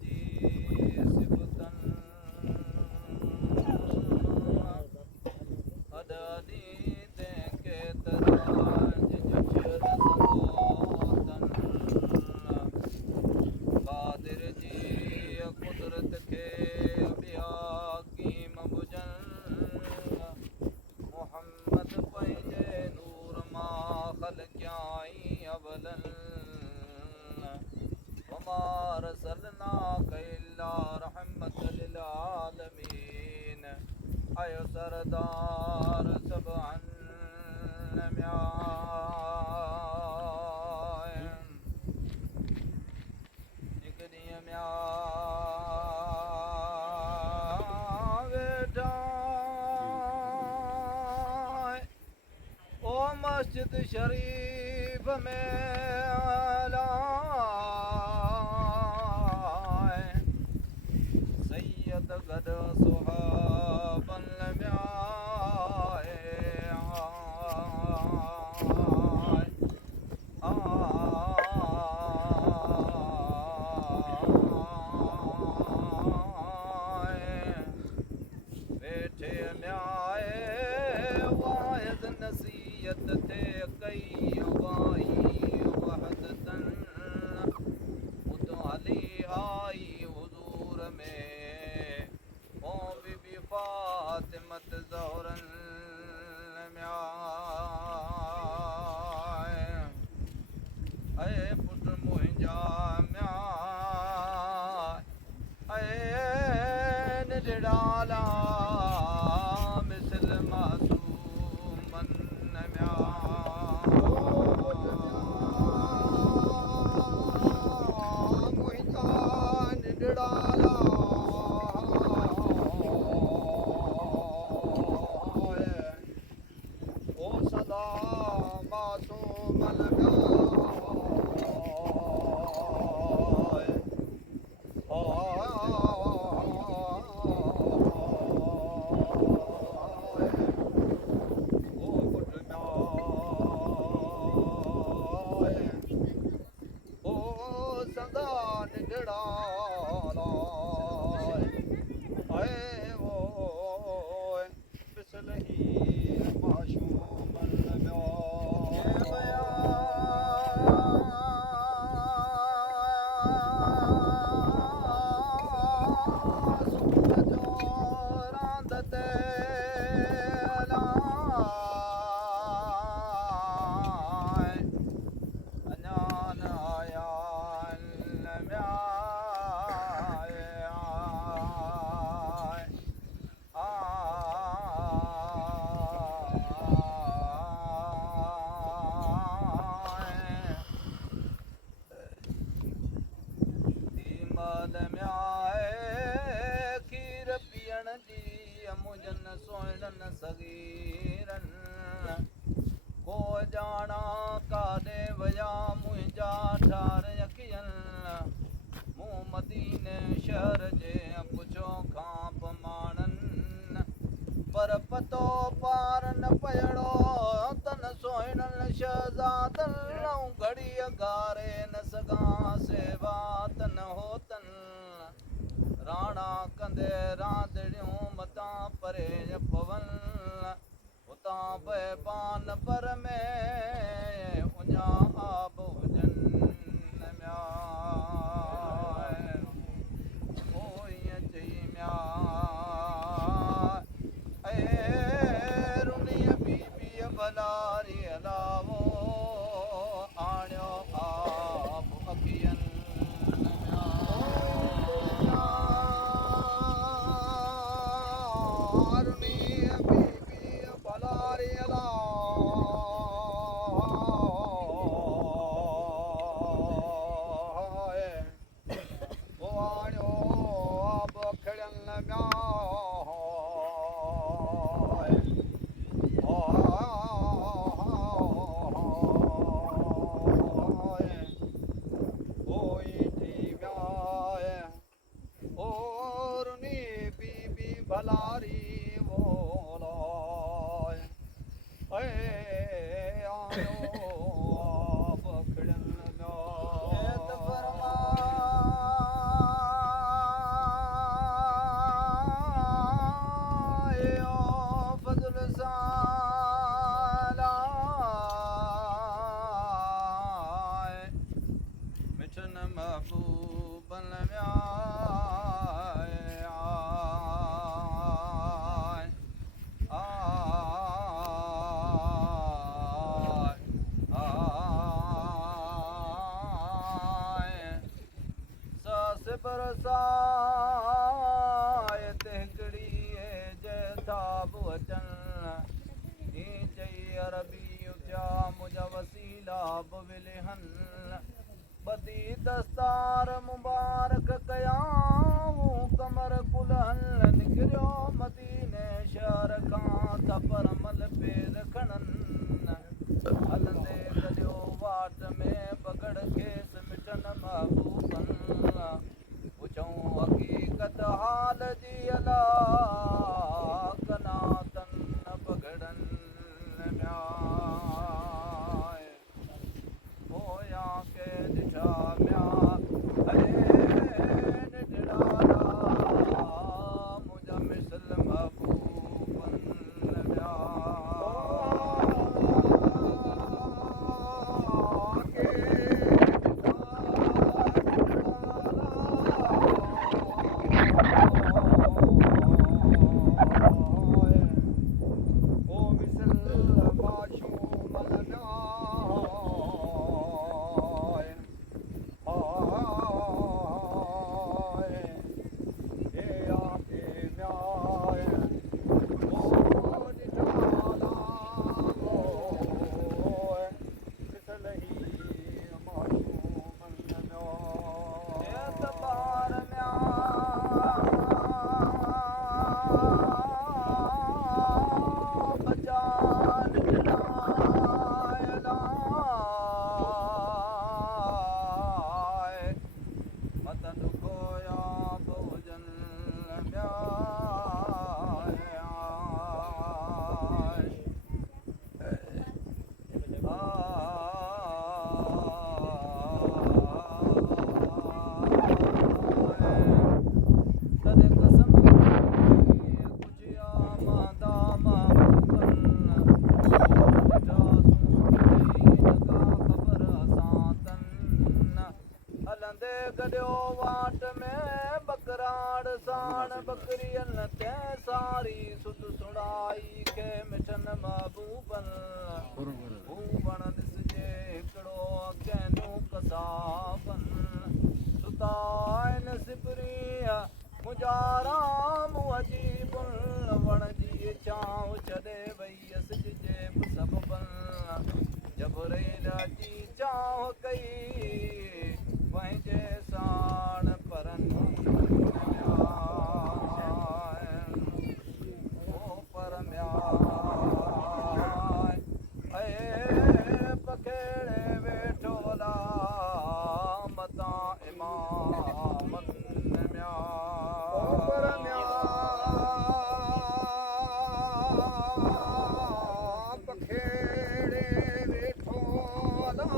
जी सिफ़तन अदादी तंहिंखे तराज जचर संगोतन कादिर जी कुदरत खे ॿिया कीम बुझनि मोहम्मद पंहिंजे नूर मां ख़लक़ियाई अवलन वमा रसलनाक इल्ला रहमतल लिल आलमीन आयो सरदार सब अन्नम्या हिक ॾींहं म्या वेठा ओ मस्जिद शरीफ में सैयद गॾु सुहाबन वेठे म्याए वाहिद नसीहत ते कई वाई वहदतन उतो हली आई हुजूर में ओ बीबी फातिमत ज़हरन म्याए ऐ पुट मुंहिंजा म्या ऐ निडड़ाला मिसल मासूमन म्या मुंहिंजा निडड़ाला ओ सदा मासूमन खीर पीअण जी मुंहिंजन सोइणन सगीरन को ॼाणा काॾे विया मुंहिंजा ठार अखियन मूं मदीने शहर जे पुछो खां पमाणन पर पतो पार न पयड़ो तन सोइणन शहज़ादन घड़ी गारे न सघां सेवा तन होतन राणा कंदे रांदड़ियूं मतां परे पवन उतां बेबान पर में उञा आब हुजन म्या ओ ईअं चई म्या ऐ रुनीअ बीबीअ भलारी हलावो आणियो आब अखियन महबूबन म्याय आय आय सस बरसाए तिकड़ी जैथा बुअचन ही चई अरबी उचा मुझा वसीला बुविलहन बदी दस्तार मुबारक कयाऊं कमर कुलहन निकरियो मदीने शहर खां थपर मल पेर खणन हलंदे गलियो वाट में बगड़ खेस मिटन महबूबन पुछऊं हकीकत हाल जी अला कनातन बगड़न म्याय होया के ॾिठा म्या मुझा मिसल महबूबन म्या गॾियो वाट में बकराड़ साण बकरियन ते सारी सुध सुणाई के मिठन महबूबन भूवण ॾिसजे हिकिड़ो कैनू कसाबन सुताइन सिपरी मुंहिंजा राम अजीबन वण जी छांव छॾे वई सिज जे सबबन जबरेल जी छांव कई पंहिंजे साण परन पर पखेड़े वेठो ला मता इमामन म्या पर पखेड़े वेठो ला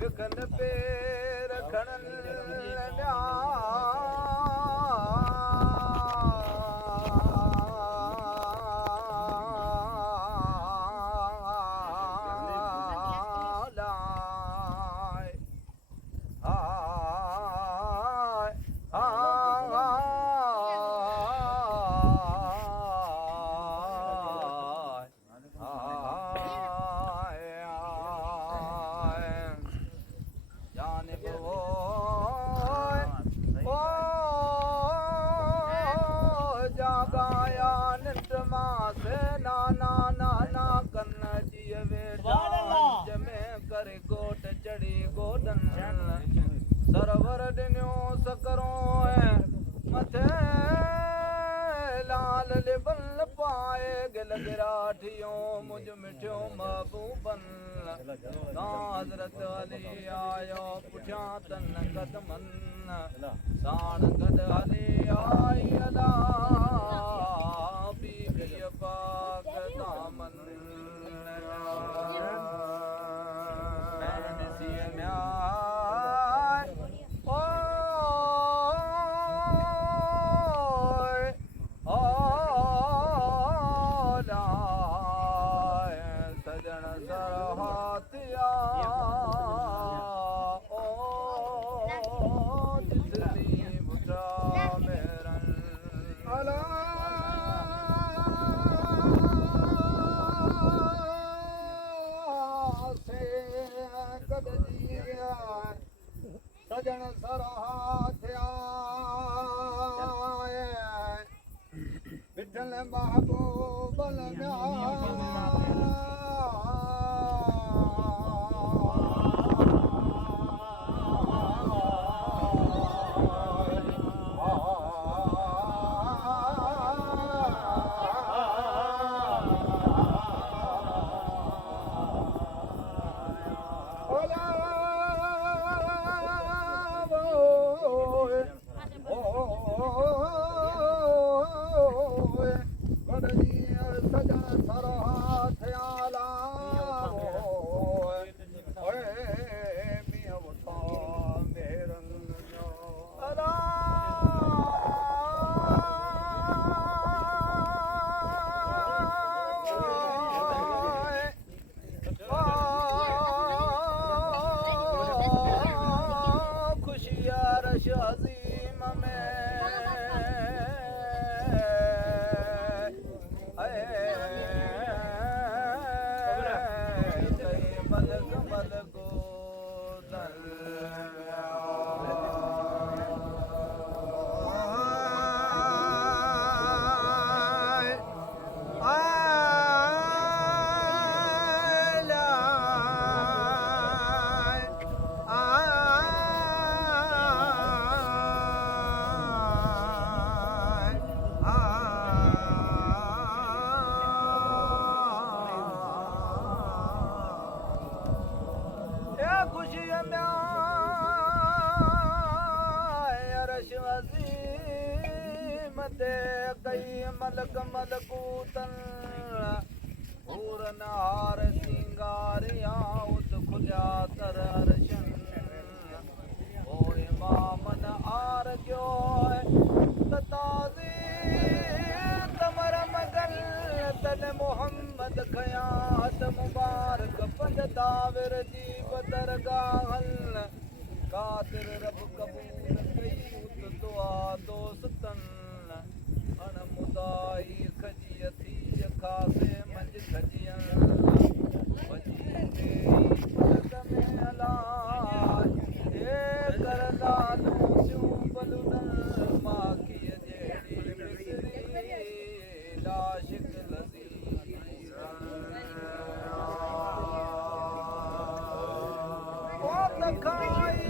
विखन पेर खणन गोट चढ़ी गोडन सरवर ॾिनो सकरों मथे लाल लिबल पाए गिल गिराठियो मुझ मिठियो महबूबन हज़रत अली आयो पुठियां तन कदमन साण गॾु हली आई अला बीबी पाक दामन सजन सराथिया विठल महबूबल अज़ीम में मलक मलको मलक मलकूतन पूर नहार सिंगारिया उत खुलिया तर हर्शन ओ इमामन आर क्यो ताज़ी तमर मगल तन मोहम्मद खयात मुबारक पंज ताविर जी बदरगाहल कादिर रब कबूल कई उत दुआ दोस्तन मुदाई खजी थी खासे मंझ खजियन वजी पलक में अला ए कर लालू सियूं बलुदन माकी जेड़ी मिसरी लाशिक लज़ीज़ ओ तखाई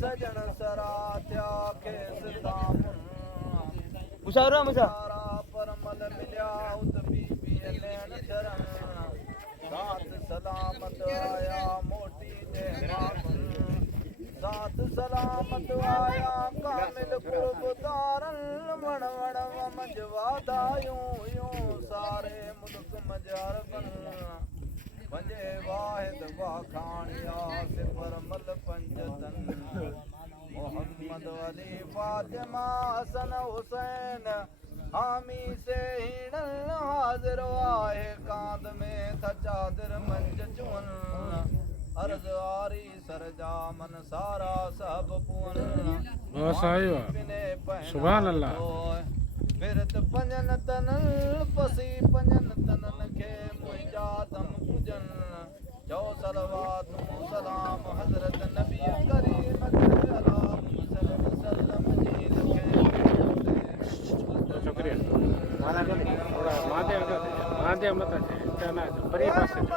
सजन सरात्या खेस दाम मुसारा मुसा परमल मिल्या उत बीबी लेन चरण साथ सलामत आया मोटी दे साथ सलामत आया कामिल कुर्ब दारन वण वण मजवादा यूं यूं सारे मुल्क मजार बन पंजे वाहिद वाखाणिया से परमल पंजतन मोहम्मद अली फातिमा हसन हुसैन हामी से हिणल हाजिर वाहे कांद में था चादर मंज चुन अर्ज आरी सरजा मन सारा सब पुन सुभान अल्लाह फिरत पंजन तनल पसी पंजन तनन के मुइजा दम पुजन जो सलवातु सलाम हजरत नबी करीम अला मुसल्लम जी लखे शुक्रिया महादेव मत परिभाषित